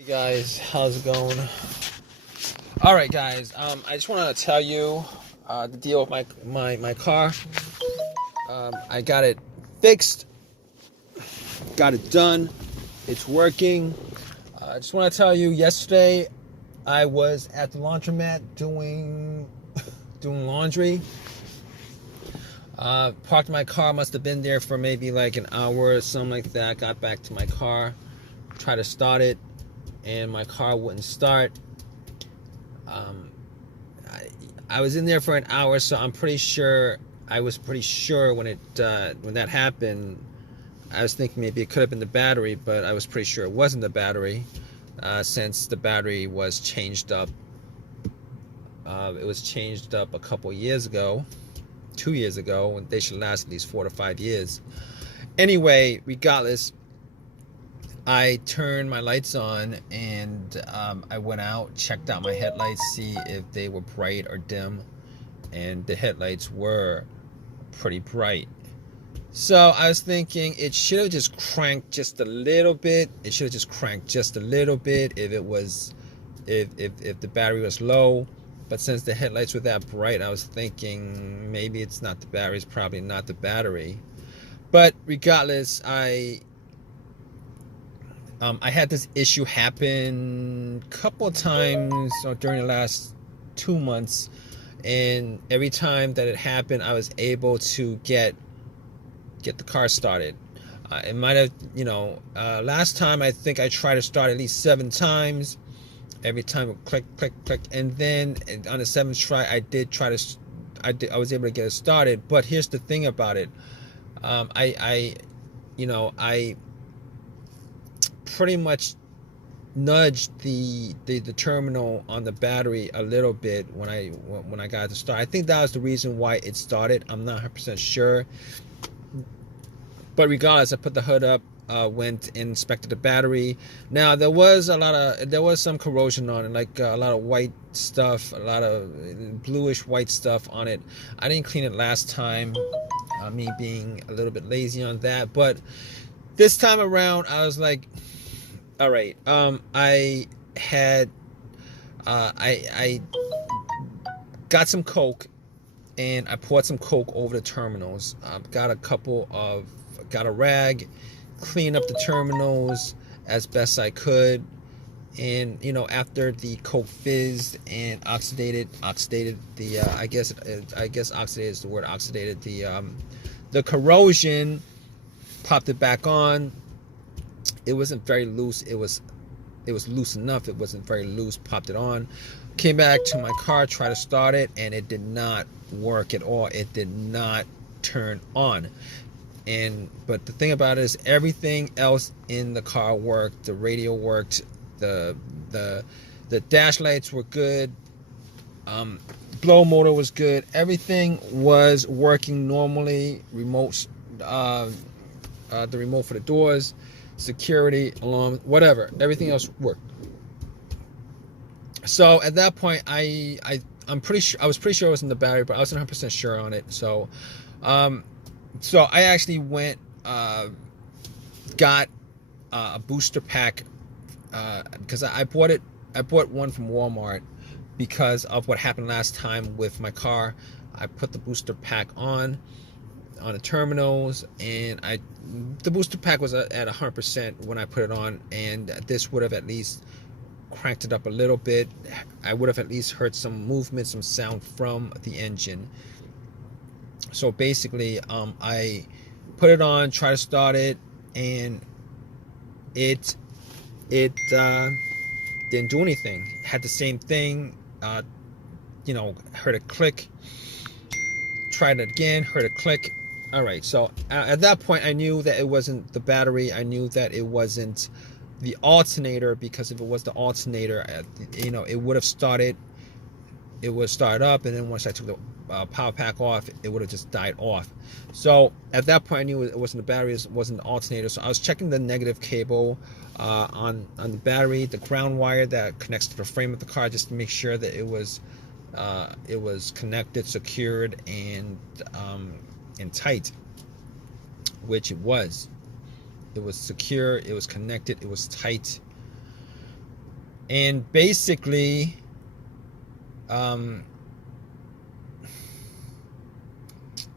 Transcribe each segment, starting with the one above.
Hey guys, how's it going? All right, guys. I just want to tell you the deal with my car. I got it fixed, got it done. It's working. I just want to tell you. Yesterday, I was at the laundromat doing laundry. Parked my car. Must have been there for maybe like an hour or something like that. Got back to my car, tried to start it, and my car wouldn't start. Um, I was in there for an hour, so I was pretty sure when that happened. I was thinking maybe it could have been the battery, but I was pretty sure it wasn't the battery, since the battery was changed up. It was changed up a couple years ago, 2 years ago, and they should last at least 4 to 5 years. Anyway, regardless, I turned my lights on and I went out, checked out my headlights, see if they were bright or dim, and the headlights were pretty bright. So I was thinking it should have just cranked just a little bit. It should have just cranked just a little bit if the battery was low. But since the headlights were that bright, I was thinking maybe it's not the battery. It's probably not the battery. But regardless, I had this issue happen a couple of times during the last 2 months, and every time that it happened, I was able to get the car started. It might have, last time I think I tried to start at least 7 times. Every time it click, click, click, and then on the 7th try, I was able to get it started. But here's the thing about it. I pretty much nudged the terminal on the battery a little bit when I got it to start. I think that was the reason why it started. I'm not 100% sure. But regardless, I put the hood up, went and inspected the battery. Now there was some corrosion on it, like a lot of white stuff, a lot of bluish white stuff on it. I didn't clean it last time, me being a little bit lazy on that. But this time around, I was like, all right. I got some Coke, and I poured some Coke over the terminals. Got a rag, cleaned up the terminals as best I could, and after the Coke fizzed and oxidated the I guess oxidated is the word, oxidated the corrosion, popped it back on. It wasn't very loose. It was loose enough. It wasn't very loose. Popped it on. Came back to my car, tried to start it, and it did not work at all. It did not turn on. But the thing about it is everything else in the car worked. The radio worked. The dash lights were good. Blow motor was good. Everything was working normally. Remotes, the remote for the doors, security, alarm, whatever. Everything else worked. So at that point, I'm pretty sure I was pretty sure it wasn't the battery, but I wasn't 100% sure on it. So I actually went, got a booster pack, because I bought one from Walmart because of what happened last time with my car. I put the booster pack on the terminals, and the booster pack was at 100% when I put it on, and this would have at least cranked it up a little bit. I would have at least heard some movement, some sound from the engine. So basically, I put it on, tried to start it, and it didn't do anything. Had the same thing, heard a click, tried it again, heard a click. All right, so at that point, I knew that it wasn't the battery. I knew that it wasn't the alternator, because if it was the alternator, it would have started. It would start up, and then once I took the power pack off, it would have just died off. So at that point, I knew it wasn't the battery, it wasn't the alternator. So I was checking the negative cable on the battery, the ground wire that connects to the frame of the car, just to make sure that it was connected, secured, and tight, which it was. It was secure, it was connected, it was tight. And basically,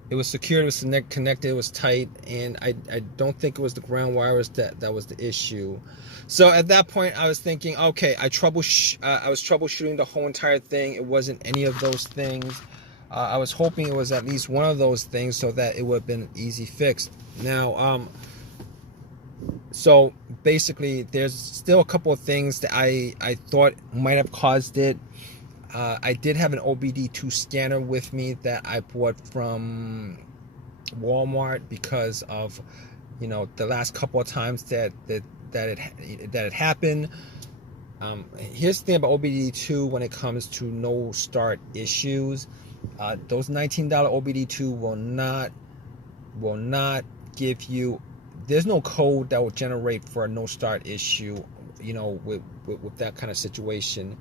it was secured, it was connected, it was tight, and I don't think it was the ground wires that was the issue. So at that point, I was thinking, okay, I was troubleshooting the whole entire thing. It wasn't any of those things. I was hoping it was at least one of those things so that it would have been an easy fix. Now, so basically, there's still a couple of things that I thought might have caused it. I did have an OBD2 scanner with me that I bought from Walmart because of, the last couple of times that it happened. Here's the thing about OBD2 when it comes to no start issues. Those $19 OBD2 will not give you. There's no code that will generate for a no start issue. With that kind of situation.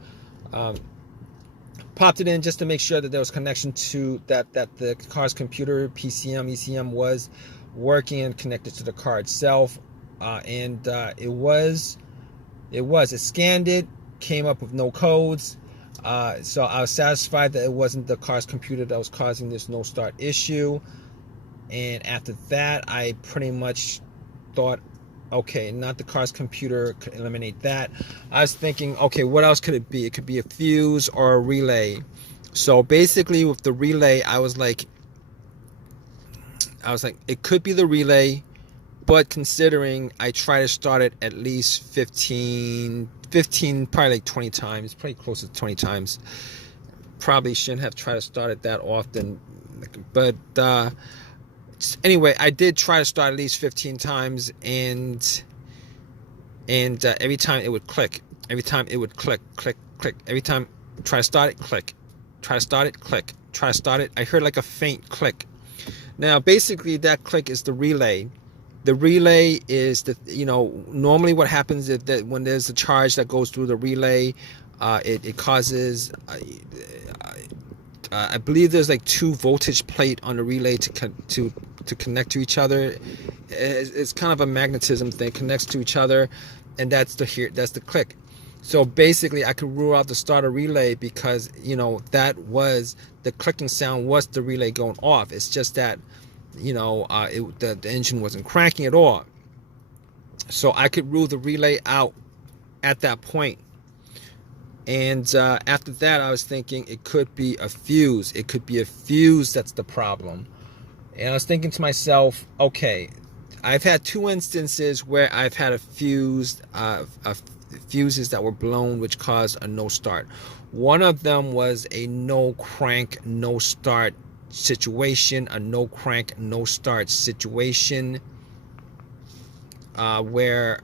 Popped it in just to make sure that there was connection to that the car's computer, PCM, ECM was working and connected to the car itself, and it scanned it, came up with no codes, so I was satisfied that it wasn't the car's computer that was causing this no start issue. And after that, I pretty much thought, okay, not the car's computer, could eliminate that. I was thinking, okay, what else could it be? It could be a fuse or a relay. So basically with the relay, I was like, it could be the relay, but considering I try to start it at least 15, probably like 20 times, probably close to 20 times. Probably shouldn't have tried to start it that often, but anyway, I did try to start at least 15 times, and every time it would click. Every time it would click. Every time try to start it, click. Try to start it, click. Try to start it. I heard like a faint click. Now, basically, that click is the relay. The relay is normally what happens is that when there's a charge that goes through the relay, it causes. I believe there's like 2 voltage plate on the relay to connect to each other. It's kind of a magnetism thing, connects to each other, and that's the click. So basically, I could rule out the starter relay because that was the clicking sound was the relay going off. It's just that the engine wasn't cranking at all. So I could rule the relay out at that point. And after that, I was thinking it could be a fuse. It could be a fuse that's the problem. And I was thinking to myself, okay, I've had 2 instances where I've had a fuse, fuses that were blown, which caused a no start. One of them was a no crank, no start situation, a no crank, no start situation, where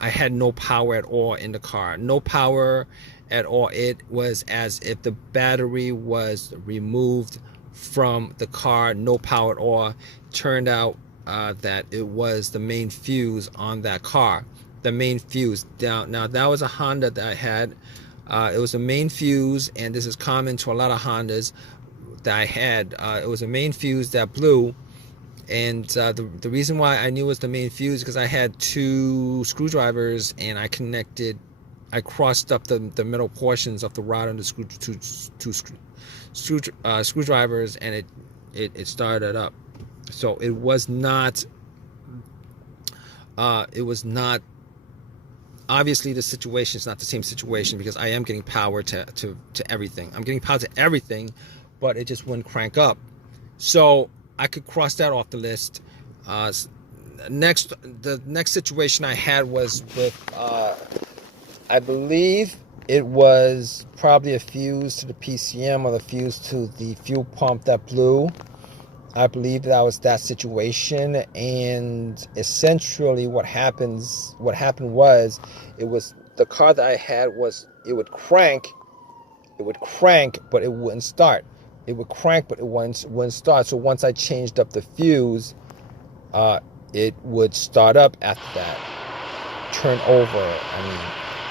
I had no power at all in the car. No power at all. It was as if the battery was removed from the car. No power at all. Turned out that it was the main fuse on that car. The main fuse. Now that was a Honda that I had. It was a main fuse, and this is common to a lot of Hondas that I had. It was a main fuse that blew. And the reason why I knew it was the main fuse because I had 2 screwdrivers, and I crossed up the middle portions of the rod on the screwdrivers, and it started up. So it was not. Obviously, the situation is not the same situation because I am getting power to everything. I'm getting power to everything, but it just wouldn't crank up. So I could cross that off the list. The next situation I had was with, I believe it was probably a fuse to the PCM or the fuse to the fuel pump that blew. I believe that was that situation, and essentially what happened was it was the car that I had was it would crank, but it wouldn't start. It would crank, but it wouldn't start. So once I changed up the fuse, it would start up after that, turn over.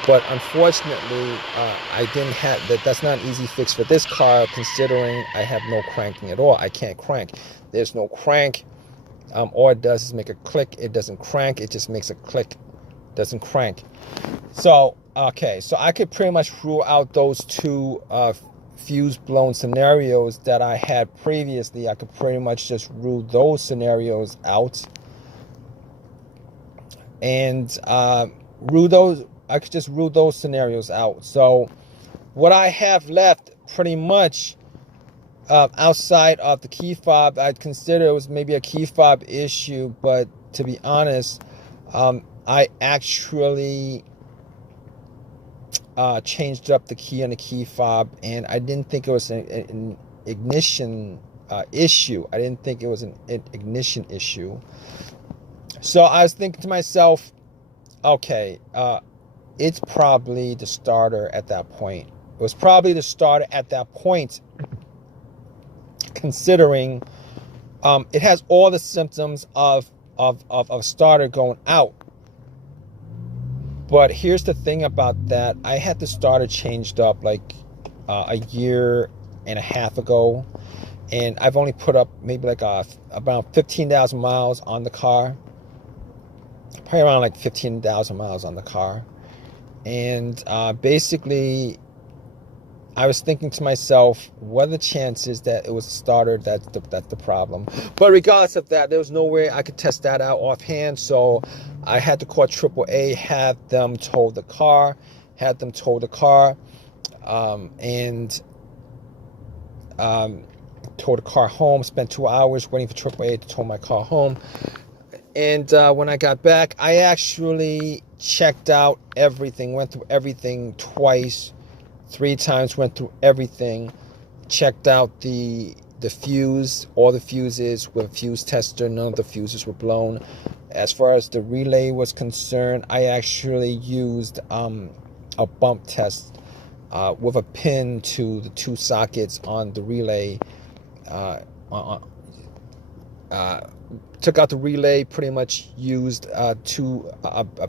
But unfortunately, I didn't have that. That's not an easy fix for this car, considering I have no cranking at all. I can't crank. There's no crank. All it does is make a click. It doesn't crank. It just makes a click. doesn't crank. So okay, so I could pretty much rule out those two fuse blown scenarios that I had previously. I could pretty much just rule those scenarios out, and rule those. I could just rule those scenarios out. So what I have left, pretty much outside of the key fob, I'd consider it was maybe a key fob issue, but to be honest, I actually changed up the key on the key fob, and I didn't think it was an ignition issue. I didn't think it was an ignition issue. So I was thinking to myself, okay, it's probably the starter at that point. It was probably the starter at that point, considering it has all the symptoms of starter going out. But here's the thing about that. I had the starter changed up like a year and a half ago, and I've only put up maybe like about 15,000 miles on the car. Probably around like 15,000 miles on the car. And basically, I was thinking to myself, what are the chances that it was a starter that's the problem? But regardless of that, there was no way I could test that out offhand. So I had to call AAA, had them tow the car, and tow the car home. Spent 2 hours waiting for AAA to tow my car home. And when I got back, I actually checked out everything, went through everything twice, 3 times, went through everything, checked out the fuse, all the fuses with a fuse tester. None of the fuses were blown. As far as the relay was concerned, I actually used a bump test with a pin to the 2 sockets on the relay. Took out the relay, pretty much used a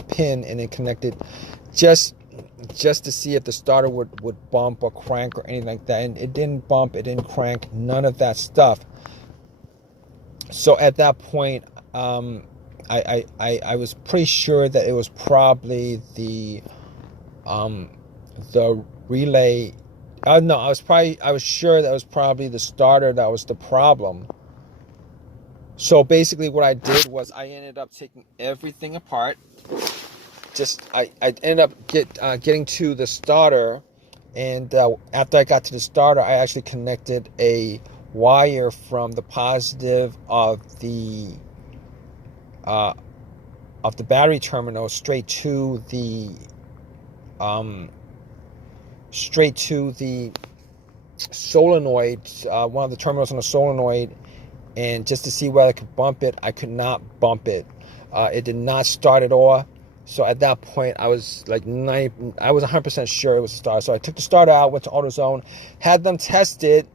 pin, and then connected just to see if the starter would bump or crank or anything like that. And it didn't bump, it didn't crank, none of that stuff. So at that point, I was pretty sure that it was probably the relay. No, I was sure that it was probably the starter that was the problem. So basically what I did was I ended up taking everything apart. I ended up getting to the starter, and after I got to the starter, I actually connected a wire from the positive of the battery terminal straight to the solenoid, one of the terminals on the solenoid. And just to see whether I could bump it, I could not bump it. It did not start at all. So at that point, I was like I was 100% sure it was a starter. So I took the starter out, went to AutoZone, had them test it,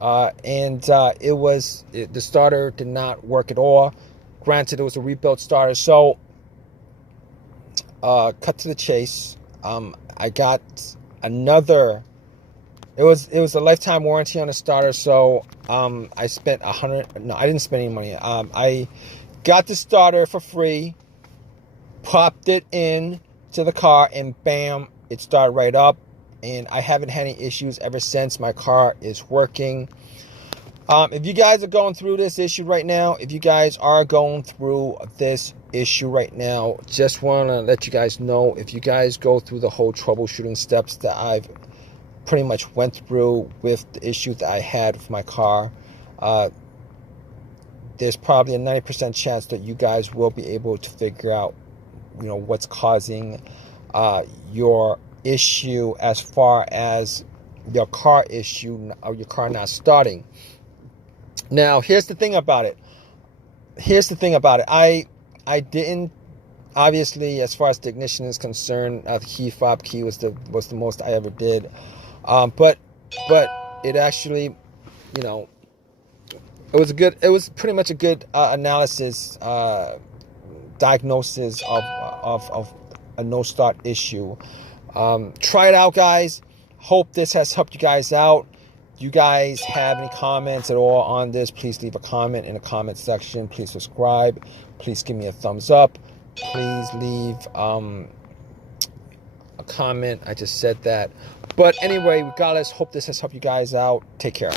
and the starter did not work at all. Granted, it was a rebuilt starter. So cut to the chase. I got another. It was a lifetime warranty on the starter, so I spent $100. No, I didn't spend any money. I got the starter for free, popped it in to the car, and bam, it started right up. And I haven't had any issues ever since. My car is working. If you guys are going through this issue right now, just want to let you guys know, if you guys go through the whole troubleshooting steps that I've pretty much went through with the issue that I had with my car, there's probably a 90% chance that you guys will be able to figure out, what's causing your issue as far as your car issue or your car not starting. Now, here's the thing about it. I didn't, obviously, as far as the ignition is concerned, the key fob key was the most I ever did. But it actually, it was pretty much a good analysis, diagnosis of a no start issue. Try it out, guys. Hope this has helped you guys out. You guys have any comments at all on this, please leave a comment in the comment section. Please subscribe. Please give me a thumbs up. please leave a comment. I just said that. But anyway, regardless, hope this has helped you guys out. Take care.